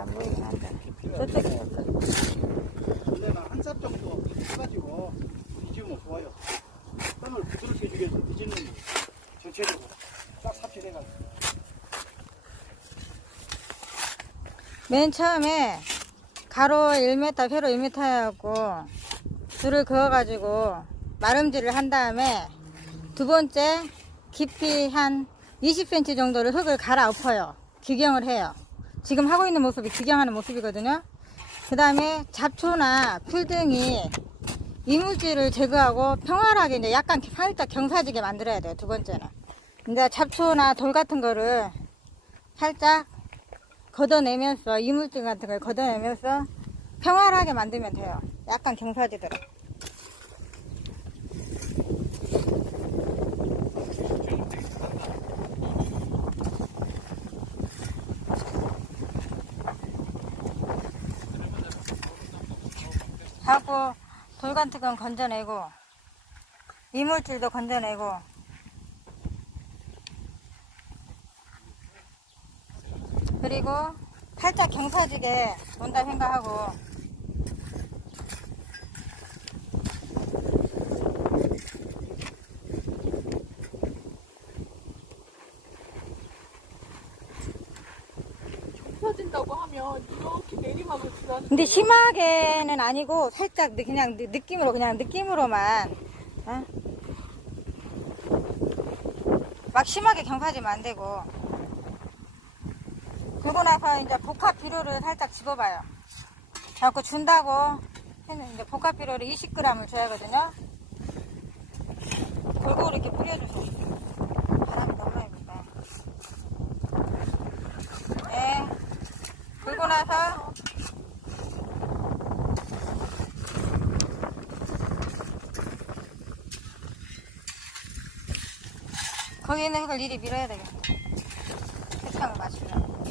안 보이긴 한데. 저쪽에 원래는 한삽 정도 해가지고 뒤집으면 좋아요. 땅을 부드럽게 해주겠지. 뒤집는 거. 전체적으로 딱 삽질해가지고. 맨 처음에 가로 1m, 세로 1m 해갖고 줄을 그어가지고 마름질을 한 다음에 두 번째 깊이 한 20cm 정도를 흙을 갈아 엎어요. 규경을 해요. 지금 하고 있는 모습이 규경하는 모습이거든요. 그 다음에 잡초나 풀 등이 이물질을 제거하고 평활하게 이제 약간 살짝 경사지게 만들어야 돼요. 두 번째는. 근데 잡초나 돌 같은 거를 살짝 걷어내면서 이물질 같은 걸 걷어내면서 평활하게 만들면 돼요. 약간 경사지대로. 하고 돌 같은 건 건져내고 이물질도 건져내고. 그리고 살짝 경사지게 온다 생각하고 하면 이렇게 내리막을 지나는 근데 심하게는 아니고 살짝 느- 그냥 느- 느낌으로 그냥 느낌으로만 어? 막 심하게 경사지면 안 되고. 그러고 나서 이제 복합 비료를 살짝 집어봐요. 자꾸 준다고 이제 복합 비료를 20g을 줘야 하거든요. 골고루 이렇게 뿌려주세요. 바람이 너무 불다. 네. 그러고 나서 거기 있는 흙을 이리 밀어야 되겠네. 세창을 맞추려고.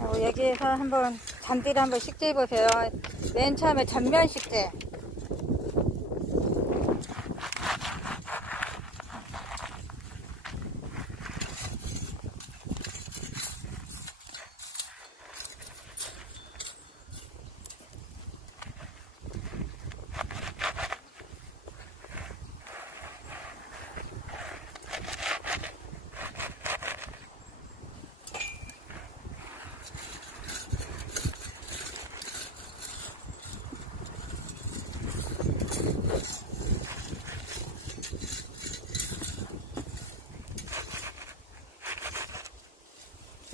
어, 여기에서 한번 잔디를 한번 식재해 보세요. 맨 처음에 전면 식재.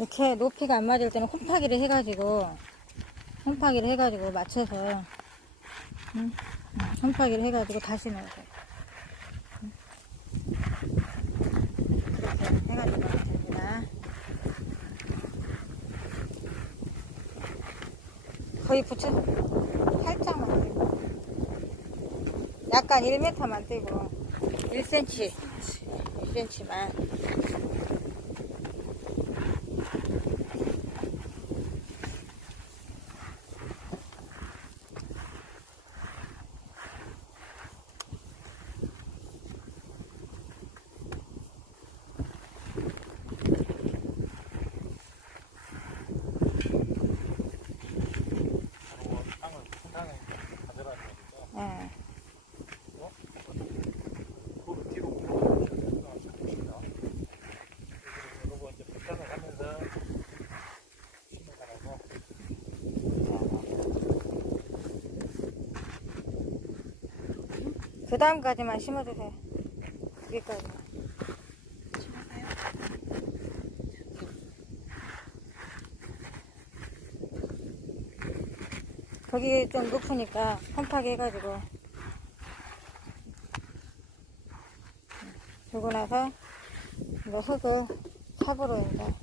이렇게 높이가 안 맞을 때는 홈파기를 해가지고 홈파기를 해가지고 맞춰서 응? 응, 홈파기를 해가지고 다시 넣어요. 응? 이렇게 해가지고. 거의 붙여 살짝만 떼고 약간 1m만 떼고 1cm 1cm만 땅을 큰 땅에 가져라는 거죠. 예. 그 뒤로 옮겨봅시다. 그리고 이제 백장을 하면서 심어가라고. 그 다음까지만 심어주세요. 여기까지만. 거기 좀 높으니까 험하게 해가지고. 그러고 나서 이제 흙을 삽으로 이제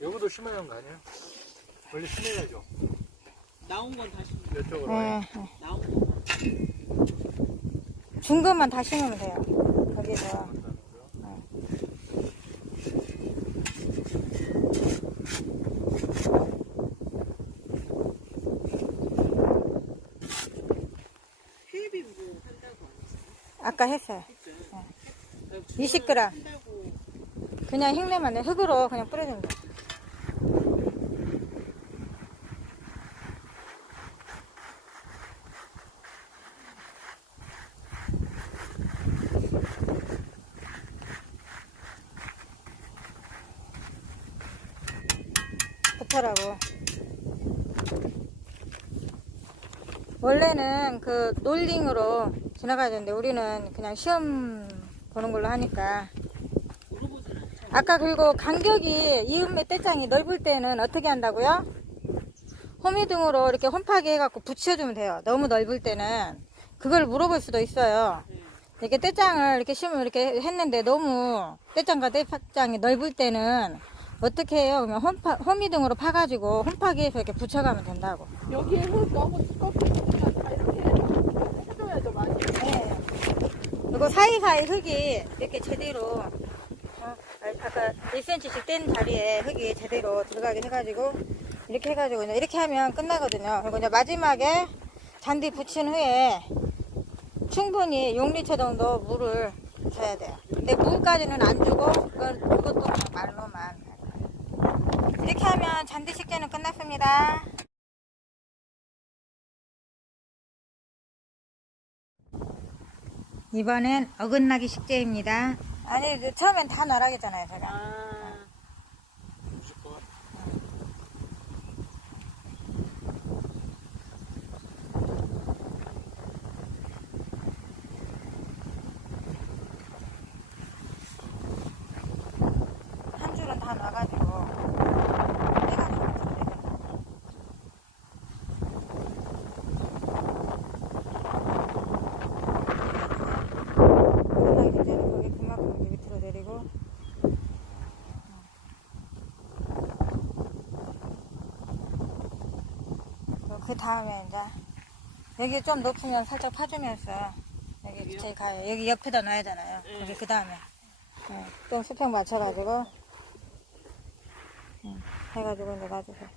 여기도 심어야 하는 거 아니에요? 원래 심어야죠. 나온 건 다시 이쪽으로. 예, 나온 거. 준 것만 다 심으면 돼요. 거기서. 아까 했어요. 20g. 그냥 흙내만 해. 흙으로 그냥 뿌려주는 거예요. 붙어라고. 원래는 그 놀링으로 지나가야 되는데 우리는 그냥 시험 보는 걸로 하니까. 아까 그리고 간격이 이음매 떼장이 넓을 때는 어떻게 한다고요? 호미등으로 이렇게 홈파게 해갖고 붙여주면 돼요. 너무 넓을 때는 그걸 물어볼 수도 있어요. 네. 이렇게 떼장을 이렇게 심으면 이렇게 했는데 너무 떼장과 떼장이 넓을 때는 어떻게 해요? 그러면 홈파, 호미등으로 파가지고 홈파게 해서 이렇게 붙여가면 된다고. 여기에 흙 너무 두껍게 다 이렇게 해줘야죠 많이. 네. 그리고 사이사이 흙이 이렇게 제대로 어, 아까 1cm씩 뗀 자리에 흙이 제대로 들어가게 해가지고 이렇게 해가지고 이제 이렇게 하면 끝나거든요. 그리고 이제 마지막에 잔디 붙인 후에 충분히 6리터 정도 물을 줘야 돼요. 근데 물까지는 안 주고 그것도 그냥 말로만. 이렇게 하면 잔디 식재는 끝났습니다. 이번엔 어긋나기 식재입니다. 아니, 그 처음엔 다 나라겠잖아요, 제가. 아. 한 줄은 다 놔가지고. 해가지고 들어야 된다. 어긋나기 전에는 거기 그만큼 이제 밑으로 내리고. 그 다음에 이제 여기 좀 높으면 살짝 파주면서 여기 제일 가요. 여기 옆에다 놔야 되잖아요. 네. 여기 그 다음에 네, 좀 수평 맞춰가지고 음, 해가지고 이제 놔주세요.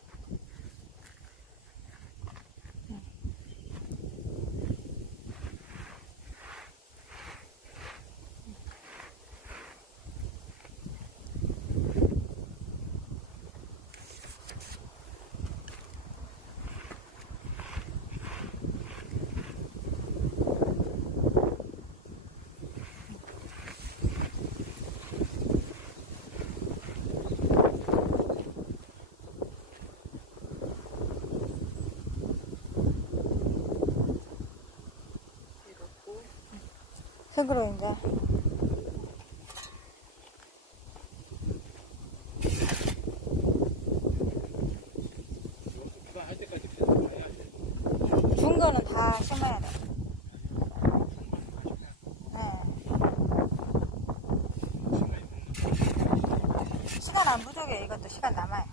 흙으로 이제 준 거는 다 심어야 돼. 네. 시간 안 부족해. 이것도 시간 남아요.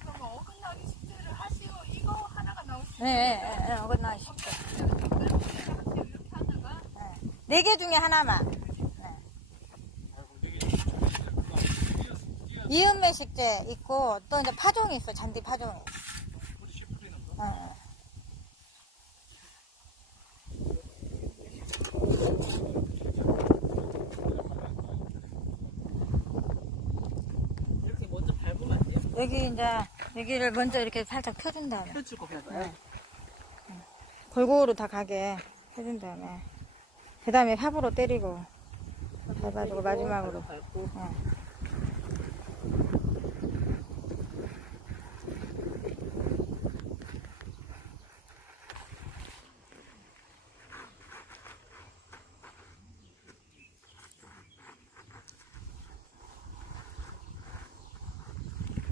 그러면 어긋나기 식재를 하시고 이거 하나가 나올 수 네, 네, 네, 어긋나 쉽게. 이렇게 하다가 네 개 중에 하나만. 네. 이음매 식재 있고 또 이제 파종이 있어. 잔디 파종이. 어, 어. 이렇게 먼저 밟으면 안 돼요? 여기 이제 여기를 먼저 이렇게 살짝 펴준 다음에 펴주고 해봐요. 네. 골고루 다 가게 해준 다음에 그 다음에 삽으로 때리고 밟아주고 마지막으로 밟고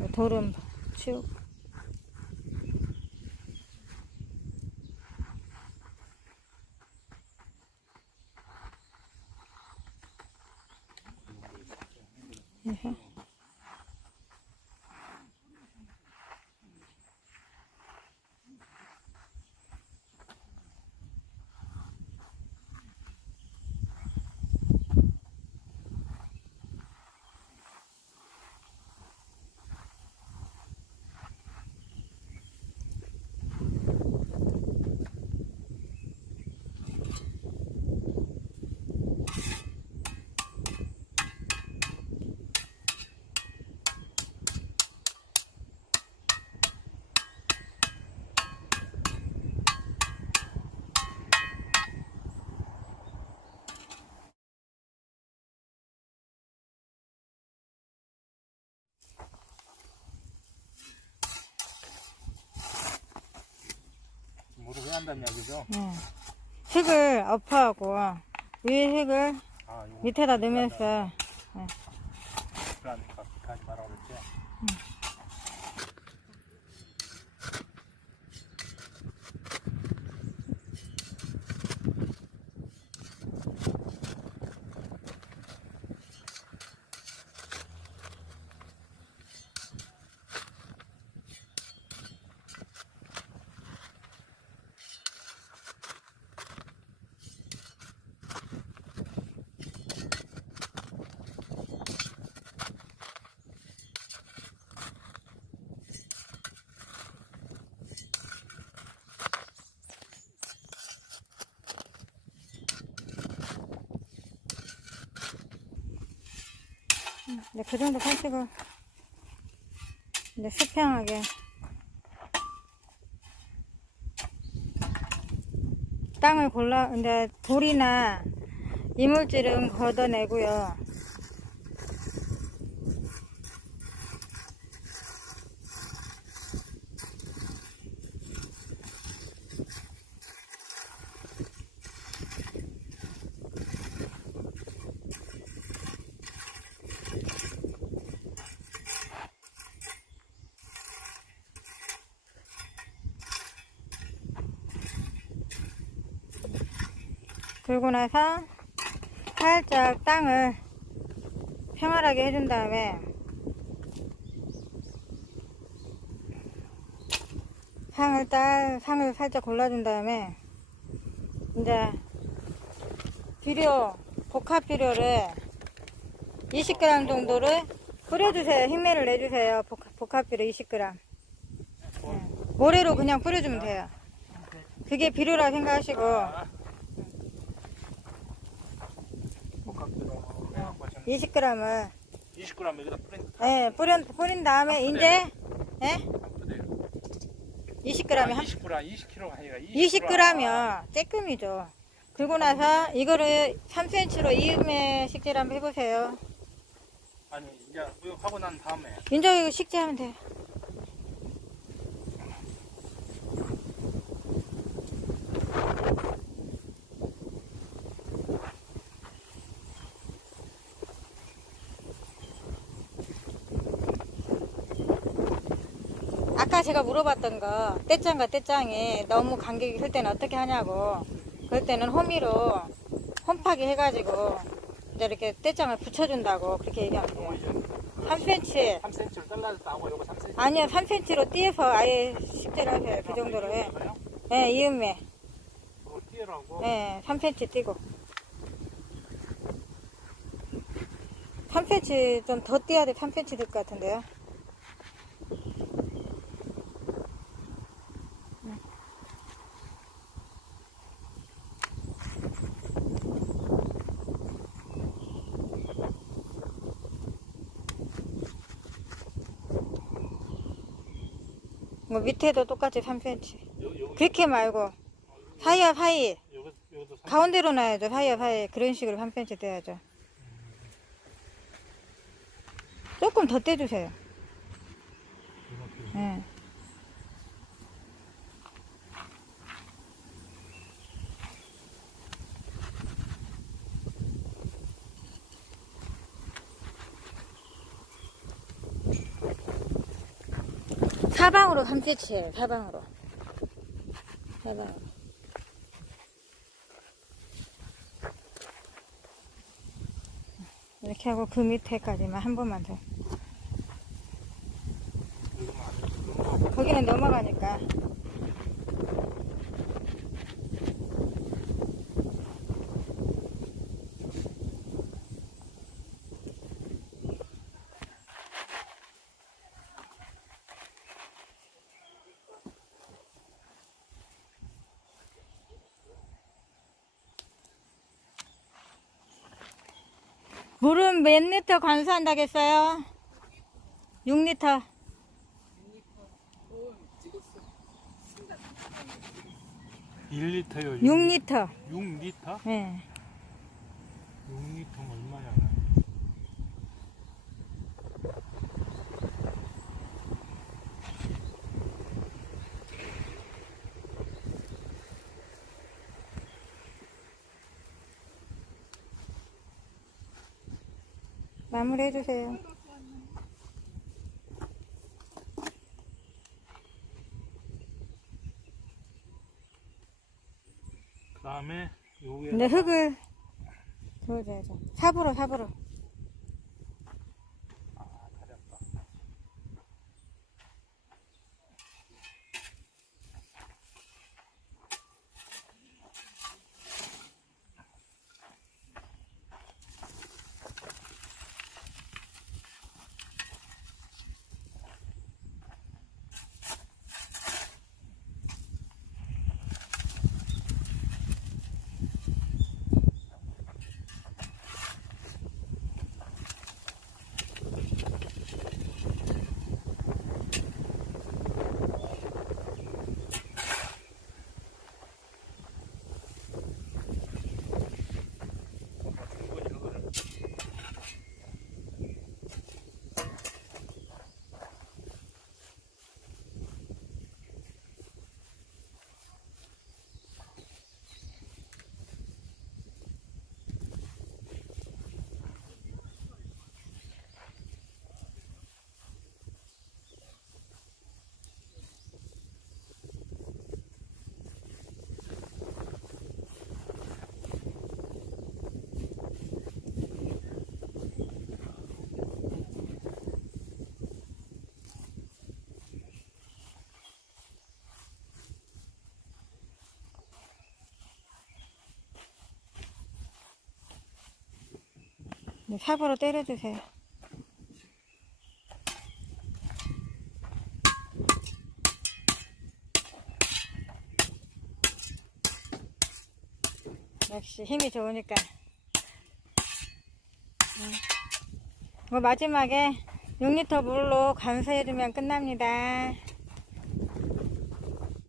네. 돌은 치우고 한다는 이야기죠? 예. 흙을 엎어하고 위에 흙을 아, 요거 밑에다 넣으면서 그러니까 하지 말라고 그랬지? 이제 그 정도 펼치고 이제 수평하게 땅을 골라 이제 돌이나 이물질은 걷어내고요. 나서 살짝 땅을 평활하게 해준 다음에 상을 딸 상을 살짝 골라준 다음에 이제 비료 복합 비료를 20g 정도를 뿌려주세요. 흰매를 내주세요. 복합, 비료 20g. 네. 모래로 그냥 뿌려주면 돼요. 그게 비료라 생각하시고 복합비로 해갖고 지금 20g을 20g 여기다 뿌린 예, 뿌린, 뿌린 다음에 이제 예? 한푸대요. 20g이 한 20g, 20kg가 아니라 20g이요. 쬐끔이죠. 그리고 나서 이거를 3cm로 이음에 식재를 한번 해보세요. 아니 이제 하고 난 다음에 인저 이거 식재하면 돼요. 제가 물어봤던 거 떼짱과 떼짱이 너무 간격이 클 때는 어떻게 하냐고. 그럴 때는 호미로 홈파기 해가지고 이제 이렇게 떼짱을 붙여준다고 그렇게 이제 3cm 3cm로 잘라졌다고 요거 3cm 아니요 3cm로 띄어서 아예 식재를 하세요 그 정도로 해. 그래요? 예, 이음매 띄어라고. 예, 3cm 띄고. 3cm 좀 더 띄어야 돼 3cm 될 것 같은데요 뭐 밑에도 똑같이 3cm 요, 요, 그렇게 말고 사이와 사이. 요거, 요것도 3cm 가운데로 놔야죠. 사이와 사이. 그런 식으로 3cm 떼야죠. 조금 더 떼주세요 예. 사방으로 3cm예요 사방으로 사방으로 이렇게 하고 그 밑에까지만 한 번만 더. 거기는 넘어가니까. 물은 몇 리터 관수한다겠어요? 6리터. 1리터요 6리터. 6리터? 예. 6리터면 얼마야 마무리 해주세요. 그 다음에 근데 흙을 줘줘야죠. 삽으로 삽으로. 삽으로 때려주세요. 역시 힘이 좋으니까. 음. 뭐 마지막에 6리터 물로 감사해주면 끝납니다.